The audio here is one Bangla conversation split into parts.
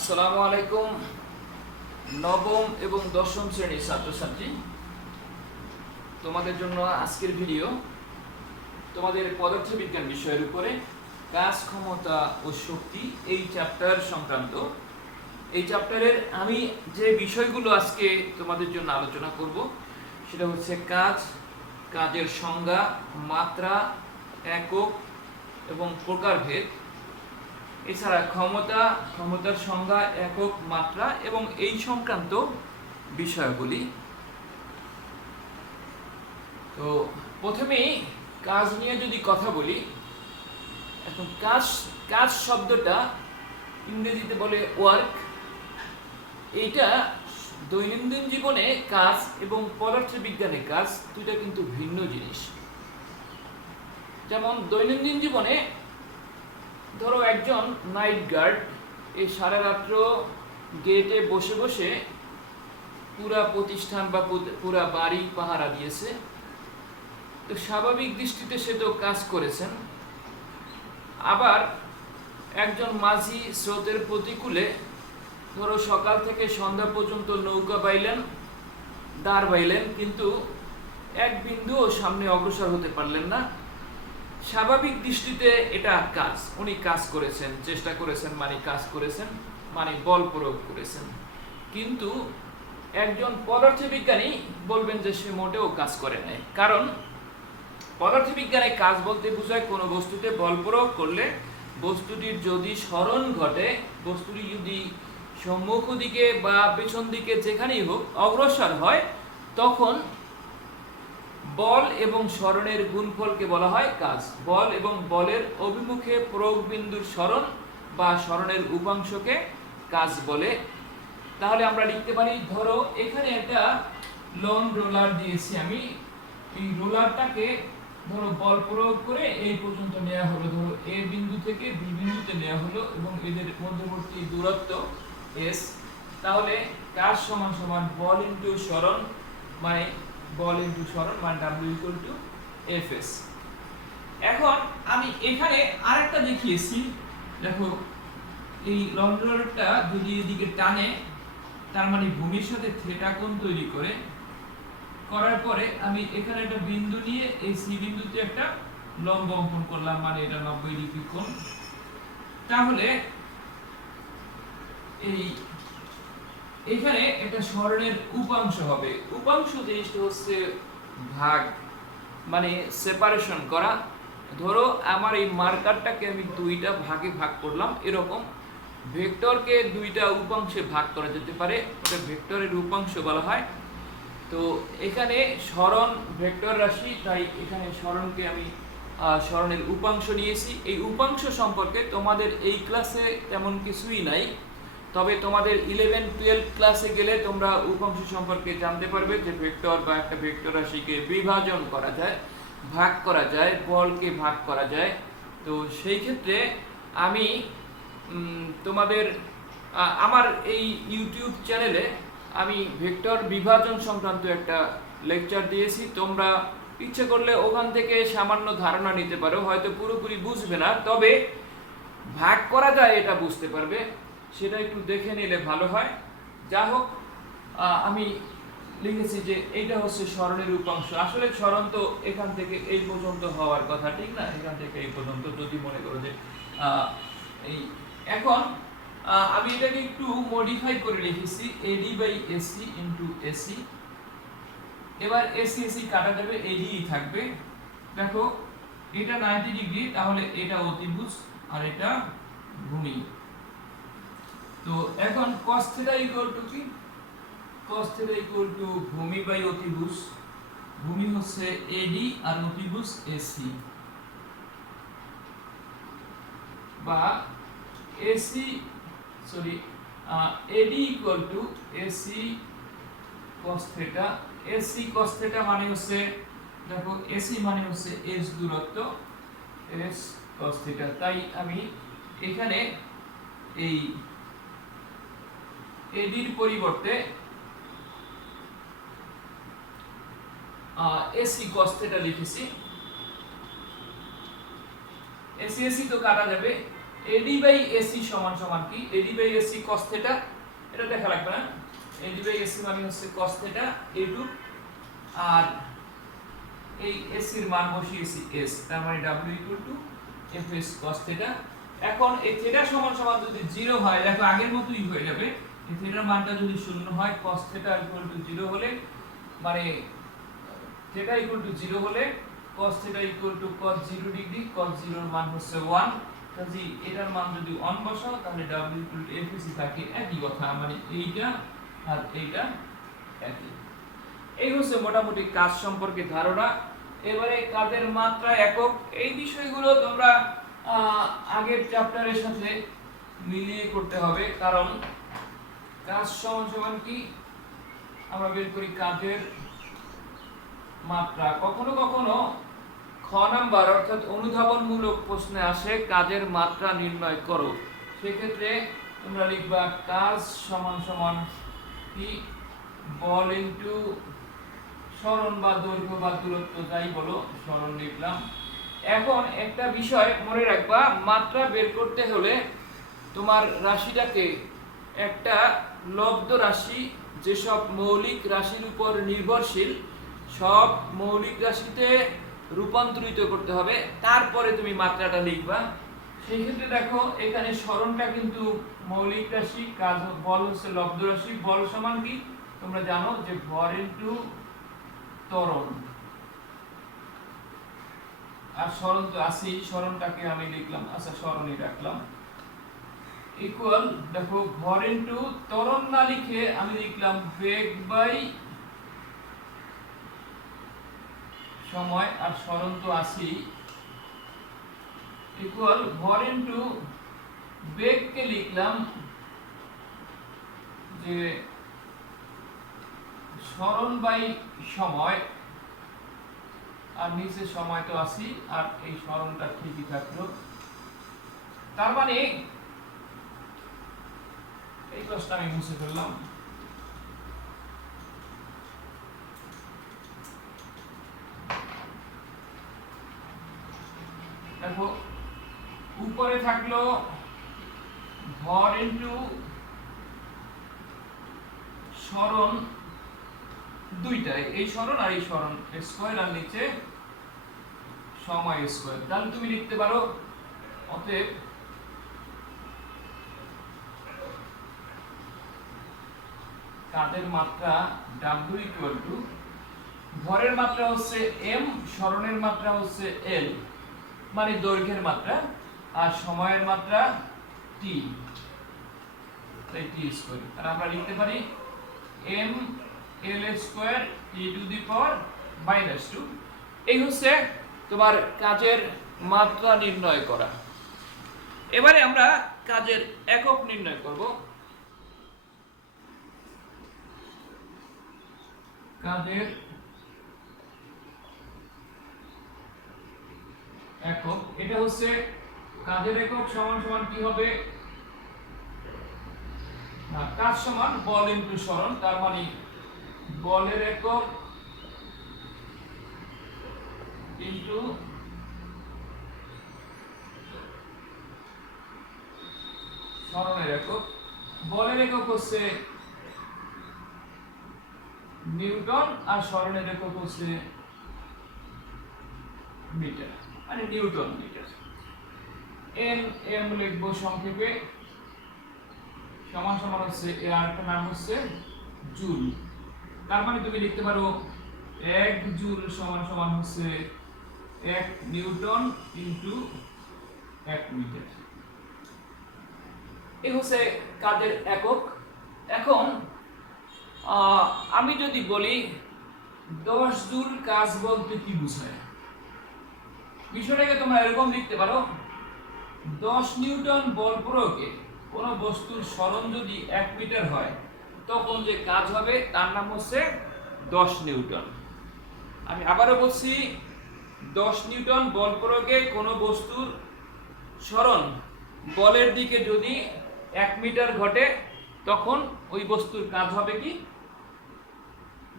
আসসালামু আলাইকুম নবম এবং দশম শ্রেণীর ছাত্রছাত্রী, তোমাদের জন্য আজকের ভিডিও তোমাদের পদার্থবিজ্ঞান বিষয়ের উপরে কাজ, ক্ষমতা ও শক্তি এই চ্যাপ্টার সংক্রান্ত। এই চ্যাপ্টারের আমি যে বিষয়গুলো আজকে তোমাদের জন্য আলোচনা করব সেটা হচ্ছে কাজ, কাজের সংজ্ঞা, মাত্রা, একক এবং প্রকারভেদ। এছাড়া ক্ষমতা, ক্ষমতার সংজ্ঞা, একক, মাত্রা এবং এই সংক্রান্ত বিষয়গুলি। তো প্রথমেই কাজ নিয়ে যদি কথা বলি, এখন কাজ কাজ শব্দটা ইংরেজিতে বলে ওয়ার্ক। এইটা দৈনন্দিন জীবনে কাজ এবং পদার্থবিজ্ঞানে কাজ দুইটা কিন্তু ভিন্ন জিনিস। যেমন দৈনন্দিন জীবনে ধরো একজন নাইট গার্ড এই সারা রাত্র গেটে বসে বসে পুরা প্রতিষ্ঠান বা পুরা বাড়ি পাহারা দিয়েছে, তো স্বাভাবিক দৃষ্টিতে সে তো কাজ করেছেন। আবার একজন মাঝি স্রোতের প্রতিকূলে ধরো সকাল থেকে সন্ধ্যা পর্যন্ত নৌকা বাইলেন, দাঁড় বাইলেন, কিন্তু এক বিন্দুও সামনে অগ্রসর হতে পারলেন না। স্বাভাবিক দৃষ্টিতে এটা কাজ, উনি কাজ করেছেন, চেষ্টা করেছেন, মানে কাজ করেছেন, মানে বল প্রয়োগ করেছেন। কিন্তু একজন পদার্থবিজ্ঞানী বলবেন যে সে মোটেও কাজ করে নাই। কারণ পদার্থবিজ্ঞানে কাজ বলতে বোঝায় কোনো বস্তুতে বল প্রয়োগ করলে বস্তুটির যদি সরণ ঘটে, বস্তুটি যদি সম্মুখ দিকে বা পেছন দিকে যেখানেই হোক অগ্রসর হয়, তখন বল এবং সরণের গুণফলকে বলা হয় কাজ। বল এবং বলের অভিমুখে প্রয়োগ বিন্দুর সরণ বা সরণের উপাংশকে কাজ বলে। তাহলে আমরা লিখতে পারি, ধরো এখানে একটা লং রোলার দিয়েছি আমি, এই রোলারটাকে ধরো বল প্রয়োগ করে এই পর্যন্ত নেওয়া হলো, ধরো এ বিন্দু থেকে বি বিন্দুতে নেওয়া হলো এবং এদের মধ্যবর্তী দূরত্ব এস। তাহলে কাজ সমান সমান বল ইনটু সরণ, মানে বল ইনটু সরণ মানে W = Fs। এখন আমি এখানে আরেকটা দেখিয়েছি, দেখো এই লং রোলারটা যদি এদিকে টানে, তার মানে ভূমির সাথে থিটা কোণ তৈরি করে, করার পরে আমি এখানে একটা বিন্দু নিয়ে এই সি বিন্দুতে একটা লম্ব অঙ্কন করলাম, মানে এটা 90 ডিগ্রি কোণ। তাহলে এই এখানে একটা সরণের উপাংশ হবে। উপাংশ জিনিসটা হচ্ছে ভাগ, মানে সেপারেশন করা। ধরো আমার এই মার্কারটাকে আমি দুইটা ভাগে ভাগ করলাম, এরকম ভেক্টরকে দুইটা উপাংশে ভাগ করা যেতে পারে, ওটা ভেক্টরের উপাংশ বলা হয়। তো এখানে সরণ ভেক্টর রাশি, তাই এখানে সরণকে আমি সরণের উপাংশ নিয়েছি। এই উপাংশ সম্পর্কে তোমাদের এই ক্লাসে তেমন কিছুই নাই, তবে তোমাদের 11-12 ক্লাসে গেলে তোমরা উপাংশ সম্পর্কে জানতে পারবে যে ভেক্টর বা একটা ভেক্টর রাশিকে বিভাজন করা যায়, ভাগ করা যায়, বলকে ভাগ করা যায়। তো সেই ক্ষেত্রে আমি তোমাদের আমার এই ইউটিউব চ্যানেলে আমি ভেক্টর বিভাজন সংক্রান্ত একটা লেকচার দিয়েছি। তোমরা ইচ্ছে করলে ওখান থেকে সামান্য ধারণা নিতে পারো, হয়তো পুরোপুরি বুঝবে না, তবে ভাগ করা যায় এটা বুঝতে পারবে। সেটা একটু দেখে নিলে ভালো হয়। যা হোক, আমি লিখেছি যে এইটা হচ্ছে সরণের উপাংশ। আসলে সরণ তো এখান থেকে এই পর্যন্ত হওয়ার কথা, ঠিক না? এখান থেকে এই পর্যন্ত যদি মনে করো যে এই, এখন আমি এটাকে একটু মডিফাই করে লিখেছি AD/AC × AC। এবার AC AC কাটা যাবে, AD থাকবে। দেখো এটা 90 ডিগ্রি, তাহলে এটা অতিভুজ আর এটা ভূমি। তো এখন cos θ = কি? cos θ = ভূমি/অতিভুজ। ভূমি হচ্ছে AD আর অতিভুজ AC, বা AC AD = AC cos θ। AC cos θ মানে হচ্ছে, দেখো AC মানে হচ্ছে S দূরত্ব, S cos θ। তাই আমি এখানে এই AD এর পরিবর্তে AC cos θ লিখেছি। AC AC তো কাটা যাবে, এডি বাই এসি সমান সমান কি? AD by AC cos theta, এটা দেখা লাগবে না। এডি বাই এসি মানে হচ্ছে cos থিটা a2, আর এই এসি এর মান বসিয়েছি s, তার মানে w fs cos থিটা। এখন এই থিটা সমান সমান যদি 0 হয়, দেখো আগের মতই হয়ে যাবে। এই থিটার মানটা যদি 0 হয়, cos থিটা 0 হলে মানে থিটা 0 হলে cos theta cos 0 degree, cos 0 এর মান হচ্ছে 1। কাজেই এটার মান যদি 1 বসাও তাহলে w fc থাকে, একই কথা, মানে এইটা আর এইটা একই। এই হচ্ছে মোটামুটি কাজ সম্পর্কে ধারণা। এবারে কাজের মাত্রা একক, এই বিষয়গুলো তোমরা আগের চ্যাপ্টারের সাথে মিলিয়ে করতে হবে, কারণ কাজ সমান সমান কি আমরা বের করি কাজের মাত্রা। কখনো কখনো খ নাম্বার অর্থাৎ অনুধাবনমূলক প্রশ্নে আসে কাজের মাত্রা নির্ণয় করো, সেক্ষেত্রে তোমরা লিখবা কাজ সমান সমান কি বল ইনটু সরণ বা দৈর্ঘ্য বা দূরত্ব, যাই বলো, সরণ লিখলাম। এখন একটা বিষয় মনে রাখবা, মাত্রা বের করতে হলে তোমার রাশিটাকে একটা লব্ধ রাশি, যেসব মৌলিক রাশির উপর নির্ভরশীল সব মৌলিক রাশিতে রূপান্তরিত করতে হবে, তারপরে তুমি মাত্রাটা লিখবা। সেই ক্ষেত্রে দেখো এখানে সরণটা কিন্তু মৌলিক রাশি, কাজ বল হচ্ছে লব্ধ রাশি। বল সমান কি তোমরা জানো যে ভর ইনটু ত্বরণ, আর সরণ তো আছেই, সরণটাকে আমি লিখলাম, আচ্ছা সরণই রাখলাম, ইকুয়াল দেখো ভর ইনটু ত্বরণ না লিখে আমি লিখলাম বেগ বাই সময়, আর সরণ তো আছেই, ইকুয়াল ভর ইনটু বেগকে লিখলাম যে সরণ বাই সময়, আর নিচে সময় তো আছি, আর এই সরণটা ঠিকই থাকলো। তার মানে এই ক্লাসটা আমি মুছে ফেললাম। দেখো উপরে থাকলো ভর ইনটু সরণ, দুইটাই, এই সরণ আর এই সরণ স্কয়ার, আর নিচে সময় স্কয়ার। তাহলে তুমি লিখতে পারো অতএব কাজের মাত্রা w ইকুয়াল টু, ভরের মাত্রা হচ্ছে m, সরণের মাত্রা হচ্ছে l মানে দৈর্ঘ্যের মাত্রা, আর সময়ের মাত্রা t, তাই t স্কয়ার। আর আমরা লিখতে পারি m l square t to the power -2। এই হচ্ছে তোমার কাজের মাত্রা নির্ণয় করা। এবারে আমরা কাজের একক নির্ণয় করব। কাজের একক, এটা হচ্ছে কাজের একক সমান সমান কি হবে না, কাজ সমান বল ইনটু সরণ, তার মানে বলের একক ইনটু সরণের একক। বলের একক হচ্ছে নিউটন, আর সরণের একক হচ্ছে মিটার, মানে নিউটন মিটার। এন এম লিখবো সংক্ষেপে, সমান সমান হচ্ছে এর আরেকটা নাম হচ্ছে জুল। তার মানে তুমি লিখতে পারো 1 জুল সমান সমান হচ্ছে 1 নিউটন ইনটু 1 মিটার। এই হচ্ছে কাজের একক। এখন আমি যদি বলি 10 জুল কাজ বলতে কি বোঝায়, বিষয়টাকে তোমরা এরকম লিখতে পারো, 10 নিউটন বল প্রয়োগে কোন বস্তুর সরণ যদি 1 মিটার হয়, তখন যে কাজ হবে তার নাম হচ্ছে 10 নিউটন। আমি আবারও বলছি, 10 নিউটন বল প্রয়োগে কোন বস্তুর সরণ বলের দিকে যদি 1 মিটার ঘটে, তখন ওই বস্তুর কাজ হবে কি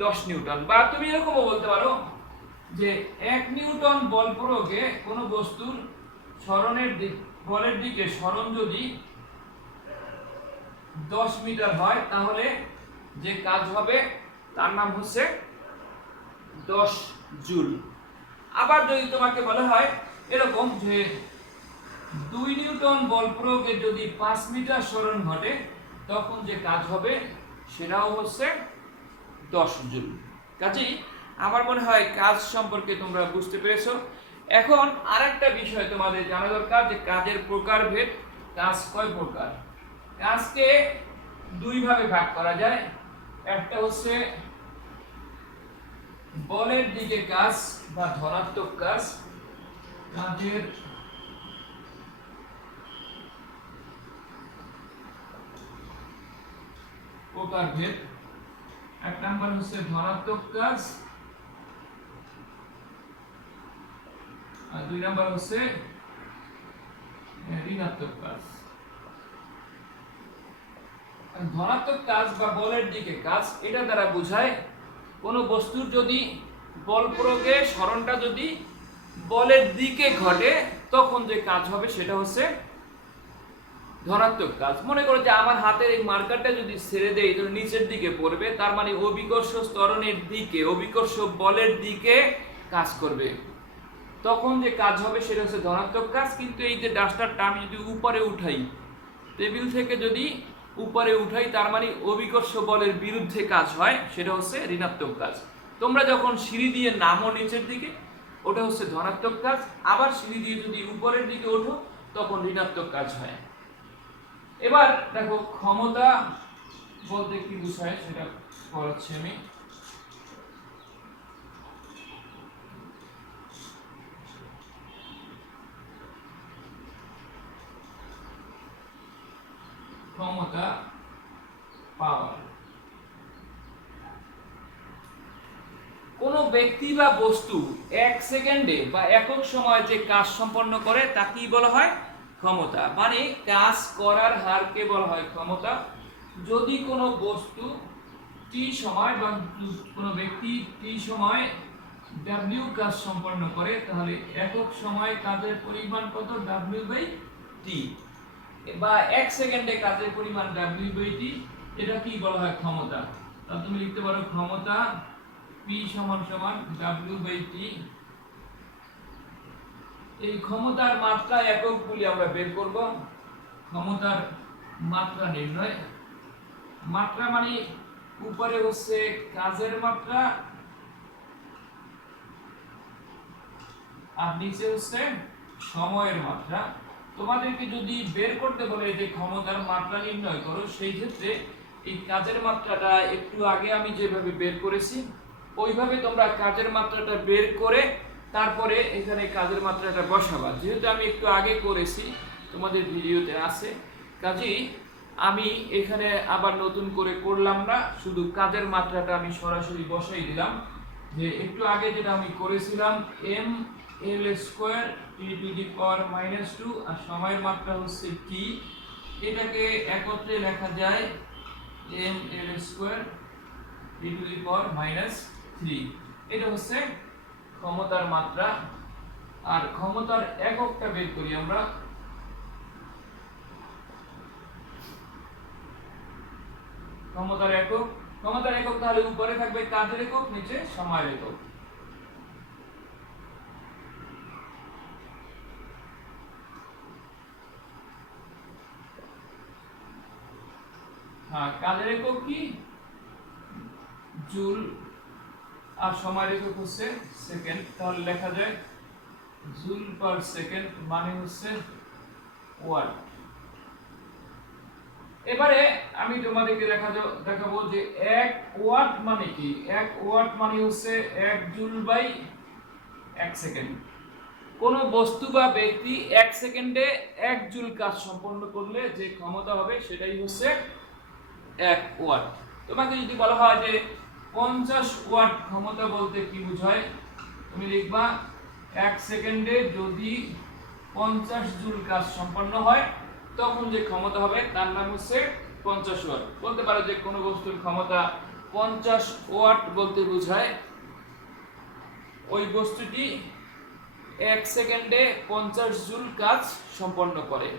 10 নিউটন। বা তুমি এরকমও বলতে পারো যে 1 নিউটন বল প্রয়োগে কোন বস্তুর বলের দিকে সরণ যদি 10 মিটার হয় তাহলে যে কাজ হবে তার নাম হচ্ছে 10 জুল। আবার যদি তোমাকে বলা হয় এরকম যে 2 নিউটন বল প্রয়োগে যদি 5 মিটার সরণ ঘটে তখন যে কাজ হবে সেটাও হচ্ছে 10 জুল। কাজেই আমার মনে হয় কাজ সম্পর্কে তোমরা বুঝতে পেরেছো। এখন আরেকটা বিষয় তোমাদের জানা দরকার যে কাজের প্রকারভেদ। কাজ কয় প্রকার? কাজকে দুই ভাগে ভাগ করা যায়। একটা হচ্ছে বলের দিকে কাজ বা ধনাত্মক কাজ, কাজের প্রকারভেদ। এক নাম্বার হচ্ছে ধনাত্মক কাজ আর 2 নাম্বার হচ্ছে ঋণাত্মক কাজ। ধনাত্মক কাজ বা বলের দিকে কাজ এটা দ্বারা বোঝায় কোনো বস্তুর যদি বল প্রয়োগে সরণটা যদি বলের দিকে ঘটে তখন যে কাজ হবে সেটা হচ্ছে ধনাত্মক কাজ। মনে করো যে আমার হাতের এই মার্কারটা যদি ছেড়ে দেই তো নিচের দিকে পড়বে, তার মানে অভিকর্ষ ত্বরণের দিকে, অভিকর্ষ বলের দিকে কাজ করবে, তখন যে কাজ হবে সেটা হচ্ছে ধনাত্মক কাজ। কিন্তু এই যে ডাস্টারটা আমি যদি উপরে উঠাই, টেবিল থেকে যদি উপরে উঠাই, তার মানে অভিকর্ষ বলের বিরুদ্ধে কাজ হয়, সেটা হচ্ছে ঋণাত্মক কাজ। তোমরা যখন সিঁড়ি দিয়ে নামো নিচের দিকে, ওটা হচ্ছে ধনাত্মক কাজ। আবার সিঁড়ি দিয়ে যদি উপরের দিকে ওঠো তখন ঋণাত্মক কাজ হয়। এবার দেখো ক্ষমতা বলতে কি বোঝায় সেটা বলছি আমি। ক্ষমতা, পাওয়ার। কোনো ব্যক্তি বা বস্তু 1 সেকেন্ডে বা একক সময়ে যে কাজ সম্পন্ন করে তাকেই বলা হয় ক্ষমতা। মানে কাজ করার হারকে বলা হয় ক্ষমতা। যদি কোনো বস্তু t সময় বা কোনো ব্যক্তি t সময় w কাজ সম্পন্ন করে তাহলে একক সময় কাজের পরিমাণ কত? w/t। বা 1 সেকেন্ডে কাজের পরিমাণ w/t, এটা কি বলা হয়? ক্ষমতা। তাহলে তুমি লিখতে পারো ক্ষমতা p w/t। এই ক্ষমতার মাত্রা এককগুলি আমরা বের করব। ক্ষমতার মাত্রা নির্ণয়। মাত্রা মানে উপরে হচ্ছে কাজের মাত্রা আর নিচে হচ্ছে সময়ের মাত্রা। তোমাদেরকে যদি বের করতে বলে যে ক্ষমতার মাত্রা নির্ণয় করো, সেই ক্ষেত্রে এই কাজের মাত্রাটা একটু আগে আমি যেভাবে বের করেছি ওইভাবে তোমরা কাজের মাত্রাটা বের করে তারপরে এখানে কাজের মাত্রাটা বসাবা। যেহেতু আমি একটু আগে করেছি, তোমাদের ভিডিওতে আছে, কাজেই আমি এখানে আবার নতুন করে করলাম না, শুধু কাজের মাত্রাটা আমি সরাসরি বসাই দিলাম। যে একটু আগে যেটা আমি করেছিলাম ml² t⁻⁻2 আর সময়ের মাত্রা হচ্ছে t, এটাকে একত্রে লেখা যায় ml² t⁻3। এটা হচ্ছে ক্ষমতার মাত্রা। আর ক্ষমতার এককটা বের করি আমরা। ক্ষমতার একক তাহলে উপরে থাকবে কাজের একক, নিচে সময়ের একক। হ্যাঁ, কাজের একক কি? জুল। আর সময়ের একক হচ্ছে সেকেন্ড। তাহলে লেখা যায় জুল পার সেকেন্ড মানে হচ্ছে ওয়াট। এবারে আমি তোমাদেরকে দেখাবো যে 1 ওয়াট মানে কি। 1 ওয়াট মানে হচ্ছে 1 জুল/1 সেকেন্ড। কোন বস্তু বা ব্যক্তি 1 সেকেন্ডে 1 জুল কাজ সম্পন্ন করলে যে ক্ষমতা হবে সেটাই হচ্ছে 1 ওয়াট। তোমাকে যদি বলা হয় যে 50 ওয়াট ক্ষমতা বলতে কি বোঝায়, তুমি লিখবা 1 সেকেন্ডে যদি 50 জুল কাজ সম্পন্ন হয় তখন যে ক্ষমতা হবে তার নাম হচ্ছে 50 ওয়াট। বলতে পারো যে কোনো বস্তুর ক্ষমতা 50 ওয়াট বলতে বোঝায় ওই বস্তুটি 1 সেকেন্ডে 50 জুল কাজ সম্পন্ন করে।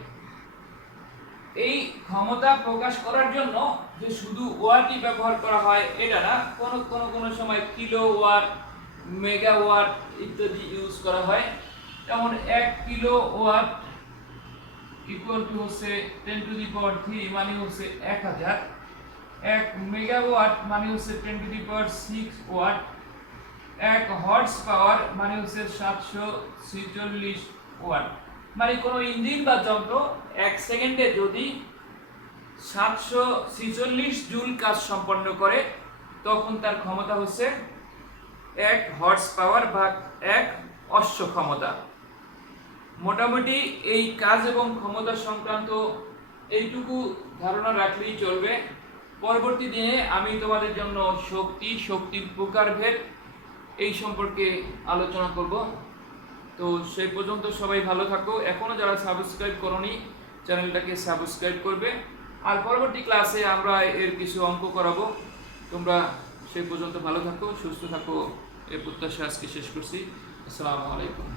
এই ক্ষমতা প্রকাশ করার জন্য যে শুধু ওয়াটই ব্যবহার করা হয় এটা না, কোনো সময় কিলো ওয়াট, মেগা ওয়াট ইত্যাদি ইউজ করা হয়। যেমন 1 কিলো ওয়াট ইকুয়াল টু হচ্ছে 10 টু দি পাওয়ার 3 মানে হচ্ছে 1000। 1 মেগাওয়াট মানে হচ্ছে 10 to the power 6 watt. 1 horsepower মানে হচ্ছে 746 ওয়াট। মানে কোনো ইঞ্জিন বা যন্ত্র 1 সেকেন্ডে যদি 746 জুল কাজ সম্পন্ন করে তখন তার ক্ষমতা হচ্ছে 1 হর্স পাওয়ার বা 1 অশ্ব ক্ষমতা। মোটামুটি এই কাজ এবং ক্ষমতা সংক্রান্ত এইটুকু ধারণা রাখলেই চলবে। পরবর্তী দিনে আমি তোমাদের জন্য শক্তির প্রকারভেদ এই সম্পর্কে আলোচনা করব। তো সেই পর্যন্ত সবাই ভালো থাকো। এখনো যারা সাবস্ক্রাইব করোনি চ্যানেলটাকে সাবস্ক্রাইব করবে। আর পরবর্তী ক্লাসে আমরা এর কিছু অঙ্ক করাবো। তোমরা সেই পর্যন্ত ভালো থাকো, সুস্থ থাকো, এই প্রত্যাশা আজকে শেষ করছি। আসসালামু আলাইকুম।